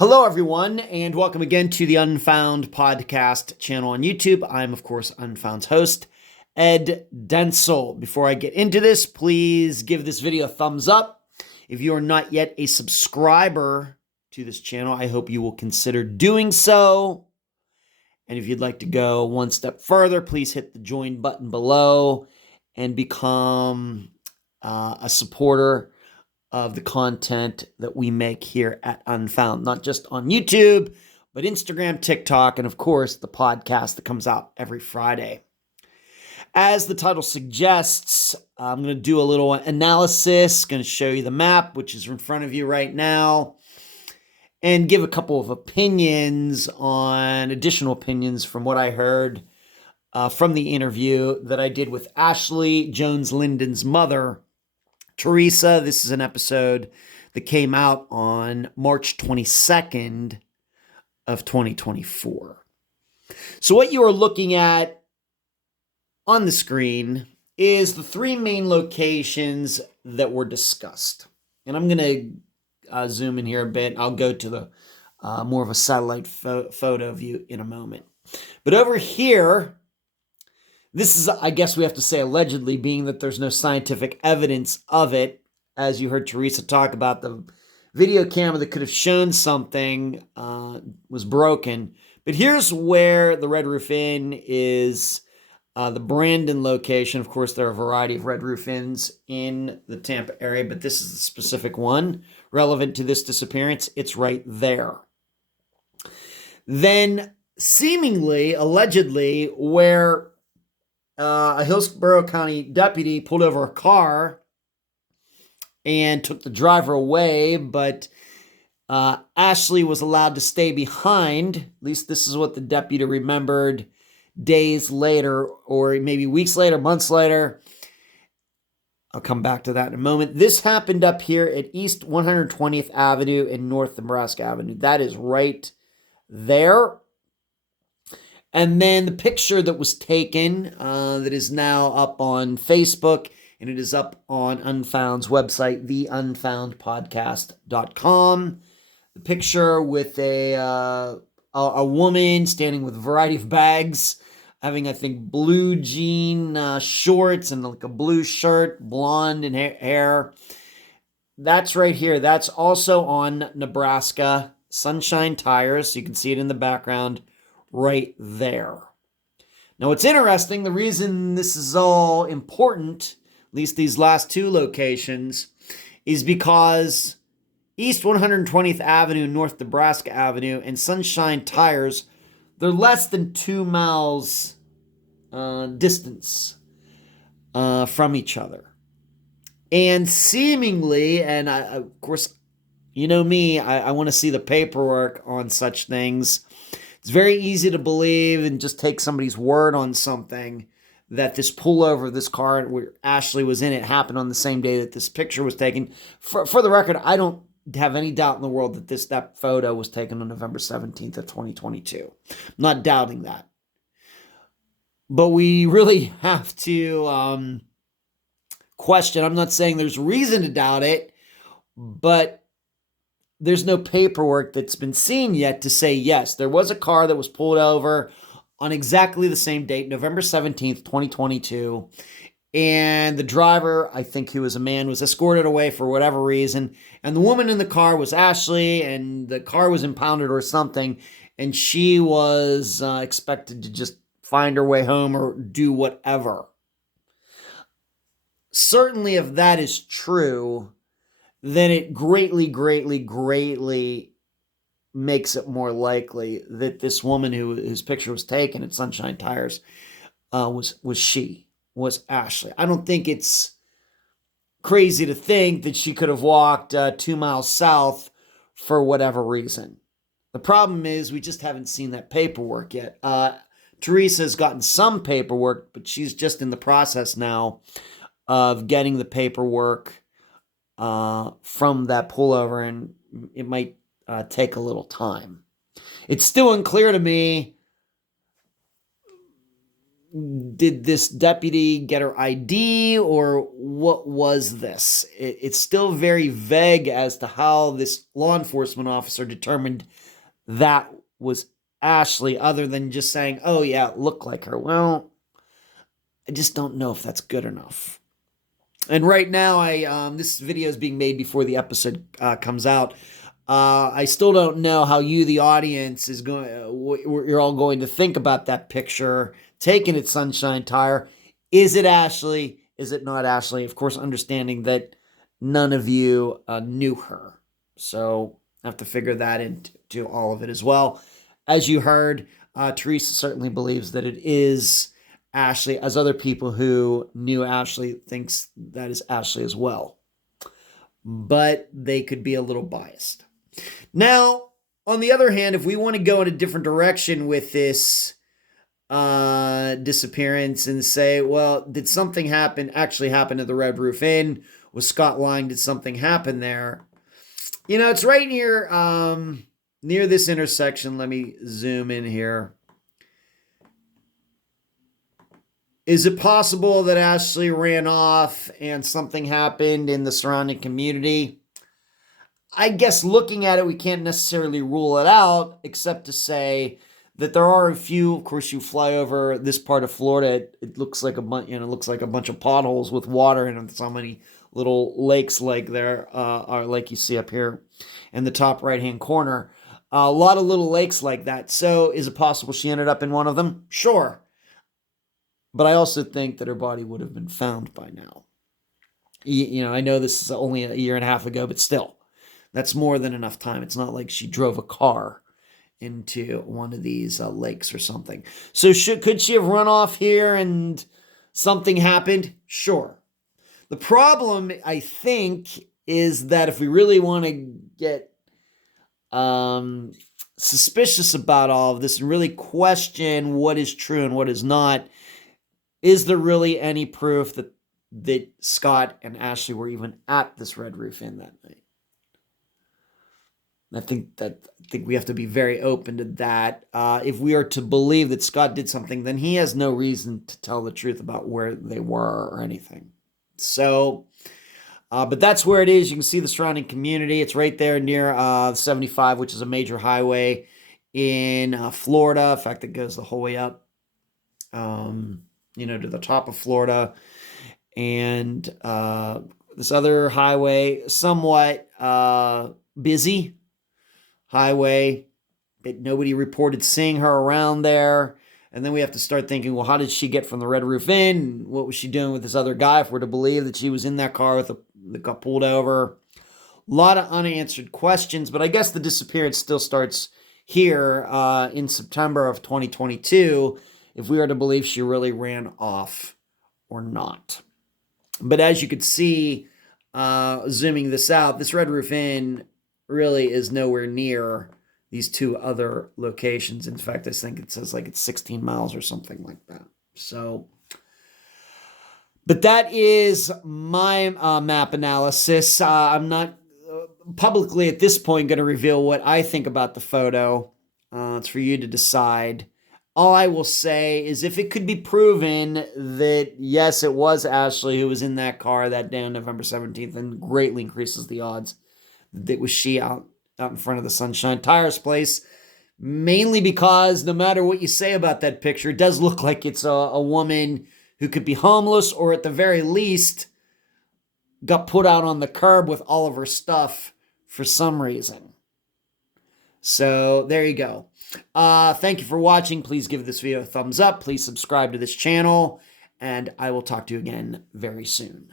Hello, everyone, and welcome again to the Unfound podcast channel on YouTube. I'm, of course, Unfound's host, Ed Densel. Before I get into this, please give this video a thumbs up. If you are not yet a subscriber to this channel, I hope you will consider doing so. And if you'd like to go one step further, please hit the join button below and become a supporter of the content that we make here at Unfound, not just on YouTube, but Instagram, TikTok, and of course, the podcast that comes out every Friday. As the title suggests, I'm going to do a little analysis, going to show you the map, which is in front of you right now, and give a couple of additional opinions from what I heard from the interview that I did with Ashley Jones Linden's mother, Teresa. This is an episode that came out on March 22nd of 2024. So what you are looking at on the screen is the three main locations that were discussed. And I'm going to zoom in here a bit. I'll go to the more of a satellite photo view in a moment. But over here, this is, I guess we have to say allegedly, being that there's no scientific evidence of it. As you heard Teresa talk about, the video camera that could have shown something was broken. But here's where the Red Roof Inn is, the Brandon location. Of course, there are a variety of Red Roof Inns in the Tampa area, but this is the specific one relevant to this disappearance. It's right there. Then, seemingly, allegedly, where a Hillsborough County deputy pulled over a car and took the driver away, but Ashley was allowed to stay behind. At least this is what the deputy remembered days later, or maybe weeks later, months later. I'll come back to that in a moment. This happened up here at East 120th Avenue and North Nebraska Avenue. That is right there. And then the picture that was taken that is now up on Facebook, and it is up on Unfound's website, theunfoundpodcast.com. The picture with a woman standing with a variety of bags, having, I think, blue jean shorts and like a blue shirt, blonde and hair. That's right here. That's also on Nebraska Sunshine Tires. So you can see it in the background right there. Now, what's interesting, the reason this is all important, at least these last two locations, is because East 120th Avenue, North Nebraska Avenue, and Sunshine Tires, they're less than 2 miles distance from each other. And seemingly, and of course, you know me, I want to see the paperwork on such things. It's very easy to believe and just take somebody's word on something that this pullover of this car where Ashley was in it happened on the same day that this picture was taken. For the record, I don't have any doubt in the world that that photo was taken on November 17th of 2022. I'm not doubting that. But we really have to question. I'm not saying there's reason to doubt it, but there's no paperwork that's been seen yet to say, yes, there was a car that was pulled over on exactly the same date, November 17th, 2022. And the driver, I think he was a man, was escorted away for whatever reason. And the woman in the car was Ashley, and the car was impounded or something. And she was expected to just find her way home or do whatever. Certainly, if that is true, then it greatly, greatly, greatly makes it more likely that this woman whose picture was taken at Sunshine Tires was Ashley. I don't think it's crazy to think that she could have walked 2 miles south for whatever reason. The problem is we just haven't seen that paperwork yet. Teresa has gotten some paperwork, but she's just in the process now of getting the paperwork from that pullover, and it might take a little time. It's still unclear to me did this deputy get her ID, or what was this? It's still very vague as to how this law enforcement officer determined that was Ashley, other than just saying, oh yeah, it looked like her. Well, I just don't know if that's good enough. And right now, this video is being made before the episode comes out. I still don't know how you, the audience, is going. You're all going to think about that picture taken at Sunshine Tire. Is it Ashley? Is it not Ashley? Of course, understanding that none of you knew her, so I have to figure that into all of it as well. As you heard, Teresa certainly believes that it is Ashley, as other people who knew Ashley thinks that is Ashley as well. But they could be a little biased. Now, on the other hand, if we want to go in a different direction with this disappearance and say, well, did something actually happen at the Red Roof Inn? Was Scott lying? Did something happen there? You know, it's right near this intersection. Let me zoom in here. Is it possible that Ashley ran off and something happened in the surrounding community? I guess looking at it, we can't necessarily rule it out, except to say that there are a few. Of course, you fly over this part of Florida, it looks like a bunch of potholes with water in them. So many little lakes like there are, like you see up here in the top right-hand corner. A lot of little lakes like that. So is it possible she ended up in one of them? Sure. But I also think that her body would have been found by now. You know, I know this is only a year and a half ago, but still, that's more than enough time. It's not like she drove a car into one of these lakes or something. So could she have run off here and something happened? Sure. The problem, I think, is that if we really want to get suspicious about all of this and really question what is true and what is not, is there really any proof that Scott and Ashley were even at this Red Roof Inn that night? I think we have to be very open to that. If we are to believe that Scott did something, then he has no reason to tell the truth about where they were or anything. So, but that's where it is. You can see the surrounding community. It's right there near 75, which is a major highway in Florida. In fact, it goes the whole way up, to the top of Florida. And this other highway, somewhat busy highway, but nobody reported seeing her around there. And then we have to start thinking, well, how did she get from the Red Roof Inn? What was she doing with this other guy, if we're to believe that she was in that car that got pulled over? A lot of unanswered questions, but I guess the disappearance still starts here in September of 2022, if we are to believe she really ran off or not. But as you could see, zooming this out, this Red Roof Inn really is nowhere near these two other locations. In fact, I think it says like it's 16 miles or something like that. So, but that is my map analysis. I'm not publicly at this point going to reveal what I think about the photo. It's for you to decide. All I will say is if it could be proven that, yes, it was Ashley who was in that car that day on November 17th, and greatly increases the odds that it was she out in front of the Sunshine Tires place, mainly because no matter what you say about that picture, it does look like it's a woman who could be homeless, or at the very least got put out on the curb with all of her stuff for some reason. So there you go. Thank you for watching. Please give this video a thumbs up. Please subscribe to this channel, and I will talk to you again very soon.